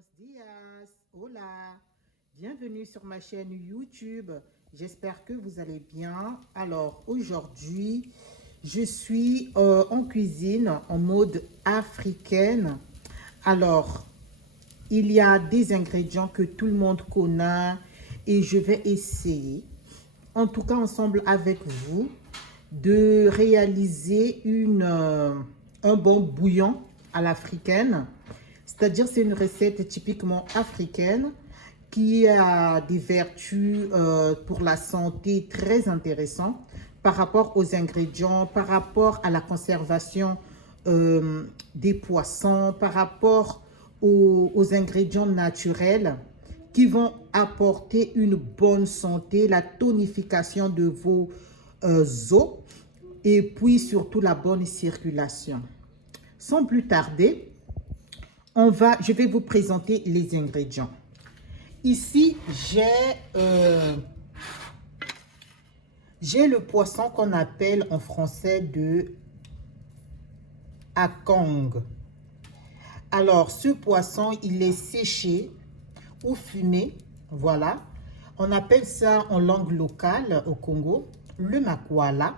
Buenos dias, hola, bienvenue sur ma chaîne YouTube. J'espère que vous allez bien. Alors aujourd'hui, je suis en cuisine en mode africaine. Alors, il y a des ingrédients que tout le monde connaît et je vais essayer, en tout cas ensemble avec vous, de réaliser un bon bouillon à l'africaine. C'est-à-dire, c'est une recette typiquement africaine qui a des vertus pour la santé très intéressantes par rapport aux ingrédients, par rapport à la conservation des poissons, par rapport aux ingrédients naturels qui vont apporter une bonne santé, la tonification de vos os et puis surtout la bonne circulation. Sans plus tarder, je vais vous présenter les ingrédients. Ici, j'ai le poisson qu'on appelle en français de akong. Alors, ce poisson, il est séché ou fumé, voilà. On appelle ça en langue locale au Congo, le makwala.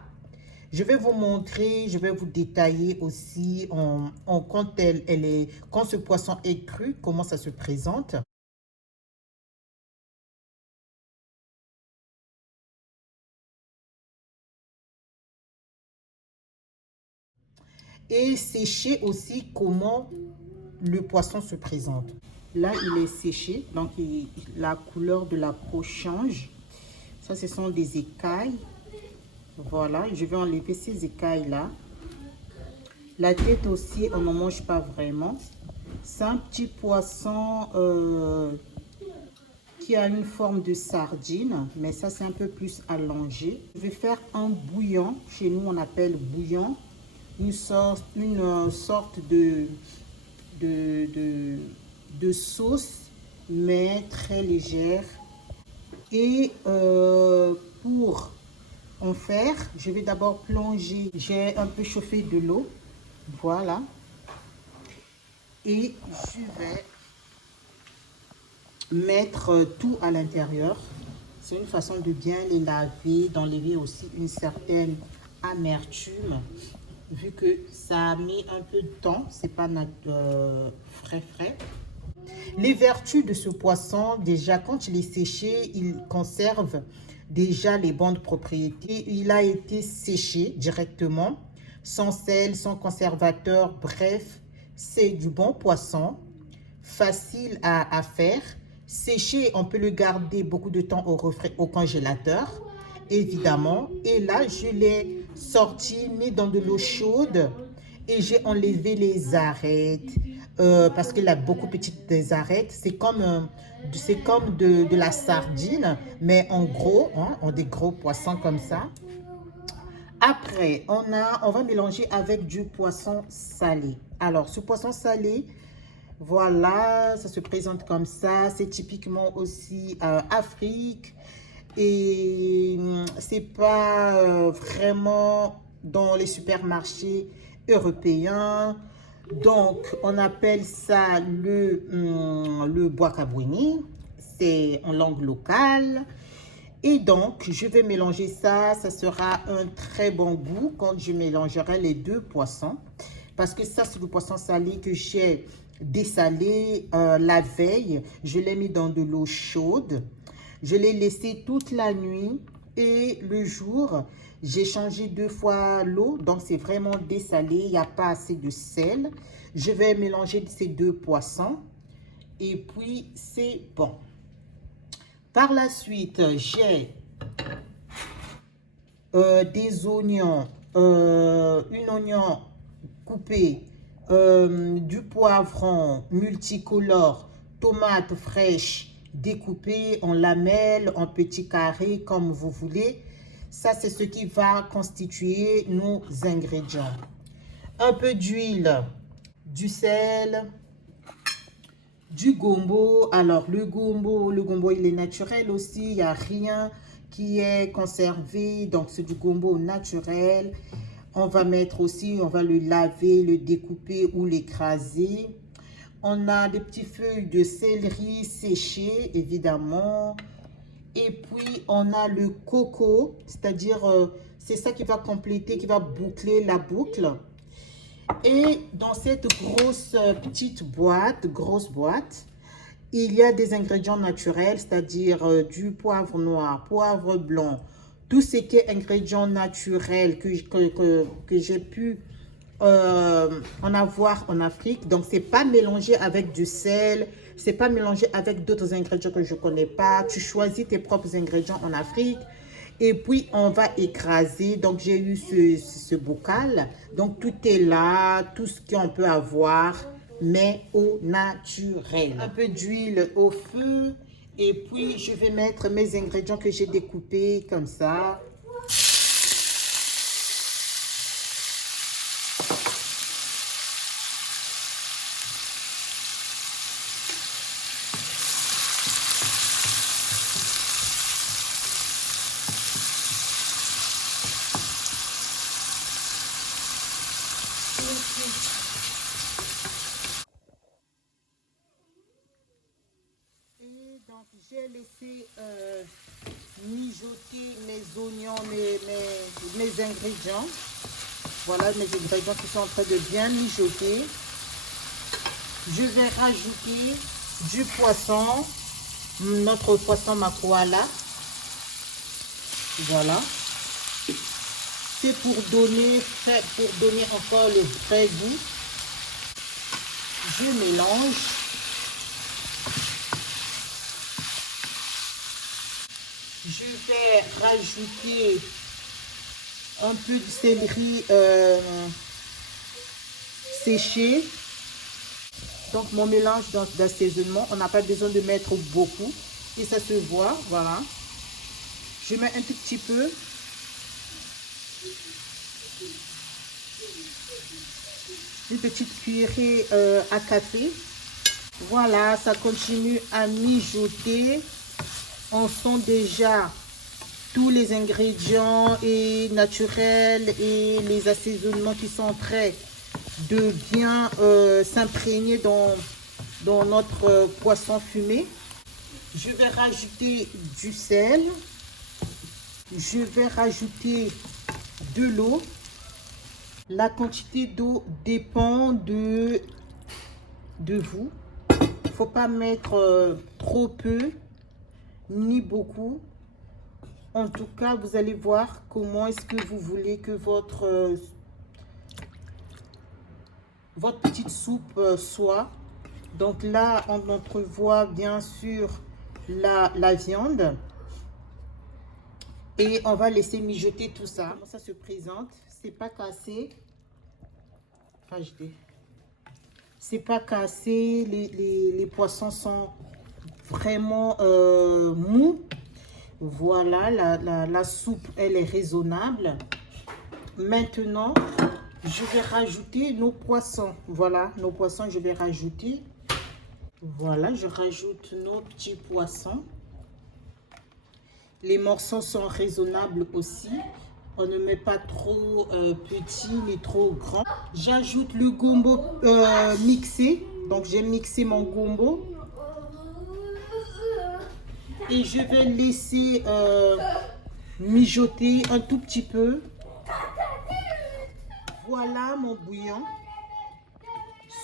Je vais vous montrer, je vais vous détailler aussi quand ce poisson est cru, comment ça se présente. Et sécher aussi comment le poisson se présente. Là, il est séché, donc la couleur de la peau change. Ça, ce sont des écailles. Voilà, je vais enlever ces écailles-là. La tête aussi, on n'en mange pas vraiment. C'est un petit poisson qui a une forme de sardine, mais ça, c'est un peu plus allongé. Je vais faire un bouillon. Chez nous, on appelle bouillon. Une sorte de sauce, mais très légère. Et pour en faire, je vais d'abord plonger. J'ai un peu chauffé de l'eau. Voilà. Et je vais mettre tout à l'intérieur. C'est une façon de bien les laver, d'enlever aussi une certaine amertume. Vu que ça a mis un peu de temps, c'est pas frais. Les vertus de ce poisson, déjà quand il est séché, il conserve déjà les bonnes propriétés. Il a été séché directement, sans sel, sans conservateur, bref, c'est du bon poisson, facile à faire. Séché, on peut le garder beaucoup de temps au congélateur, évidemment. Et là, je l'ai sorti, mis dans de l'eau chaude et j'ai enlevé les arêtes parce qu'il a beaucoup petites des arêtes. C'est comme de la sardine, mais en gros, hein, en des gros poissons comme ça. Après, on va mélanger avec du poisson salé. Alors, ce poisson salé, voilà, ça se présente comme ça. C'est typiquement aussi Afrique. Et c'est pas vraiment dans les supermarchés européens. Donc, on appelle ça le boakabweni. C'est en langue locale. Et donc, je vais mélanger ça. Ça sera un très bon goût quand je mélangerai les deux poissons. Parce que ça, c'est le poisson salé que j'ai dessalé la veille. Je l'ai mis dans de l'eau chaude. Je l'ai laissé toute la nuit et le jour, j'ai changé 2 fois l'eau. Donc, c'est vraiment dessalé. Il n'y a pas assez de sel. Je vais mélanger ces deux poissons et puis c'est bon. Par la suite, j'ai des oignons, un oignon coupé, du poivron multicolore, tomates fraîches découpées en lamelles, en petits carrés, comme vous voulez. Ça, c'est ce qui va constituer nos ingrédients. Un peu d'huile, du sel, du gombo. Alors, le gombo, il est naturel aussi. Il n'y a rien qui est conservé. Donc, c'est du gombo naturel. On va mettre aussi, on va le laver, le découper ou l'écraser. On a des petites feuilles de céleri séchées, évidemment. Et puis, on a le coco, c'est-à-dire, c'est ça qui va compléter, qui va boucler la boucle. Et dans cette petite boîte, grosse boîte, il y a des ingrédients naturels, c'est-à-dire du poivre noir, poivre blanc, tout ce qui est ingrédients naturels que j'ai pu en avoir en Afrique. Donc, c'est pas mélangé avec du sel, c'est pas mélangé avec d'autres ingrédients que je connais pas. Tu choisis tes propres ingrédients en Afrique. Et puis, on va écraser. Donc, j'ai eu ce bocal. Donc, tout est là, tout ce qu'on peut avoir, mais au naturel. Un peu d'huile au feu. Et puis, je vais mettre mes ingrédients que j'ai découpés comme ça. Et donc, j'ai laissé mijoter mes oignons, mes ingrédients. Voilà mes ingrédients qui sont en train de bien mijoter. Je vais rajouter du poisson, notre poisson makoala. Voilà. C'est pour donner encore le vrai goût. Je mélange. Je vais rajouter un peu de céleri séché. Donc mon mélange d'assaisonnement, on n'a pas besoin de mettre beaucoup. Et ça se voit, voilà. Je mets un tout petit peu. Une petite cuillerée à café. Voilà, ça continue à mijoter. On sent déjà tous les ingrédients et naturels et les assaisonnements qui sont en train de bien s'imprégner dans notre poisson fumé. Je vais rajouter du sel. Je vais rajouter de l'eau. La quantité d'eau dépend de vous. Il ne faut pas mettre trop peu ni beaucoup. En tout cas, vous allez voir comment est-ce que vous voulez que votre petite soupe soit. Donc là, on entrevoit bien sûr la viande. Et on va laisser mijoter tout ça. Comment ça se présente? C'est pas cassé. C'est pas cassé. Les poissons sont vraiment mous. Voilà, la soupe, elle est raisonnable. Maintenant, je vais rajouter nos poissons. Voilà, nos poissons, je vais rajouter. Voilà, je rajoute nos petits poissons. Les morceaux sont raisonnables aussi. On ne met pas trop petit ni trop grand. J'ajoute le gombo mixé. Donc, j'ai mixé mon gombo. Et je vais laisser mijoter un tout petit peu. Voilà mon bouillon.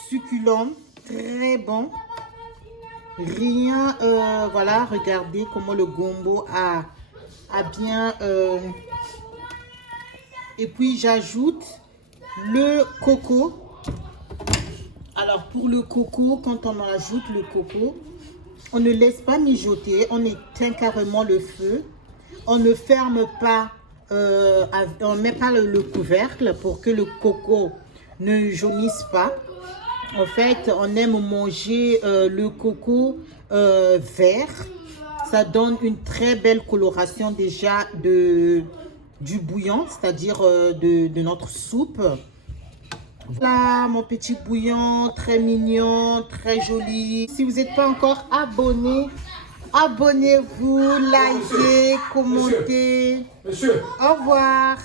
Succulent, très bon. Rien, voilà, regardez comment le gombo a bien... Et puis j'ajoute le coco. Alors pour le coco, quand on ajoute le coco, on ne laisse pas mijoter, on éteint carrément le feu. On ne ferme pas, on ne met pas le couvercle pour que le coco ne jaunisse pas. En fait, on aime manger le coco vert. Ça donne une très belle coloration déjà du bouillon, c'est-à-dire de notre soupe. Voilà mon petit bouillon, très mignon, très joli. Si vous n'êtes pas encore abonné, abonnez-vous, likez, commentez. Au revoir.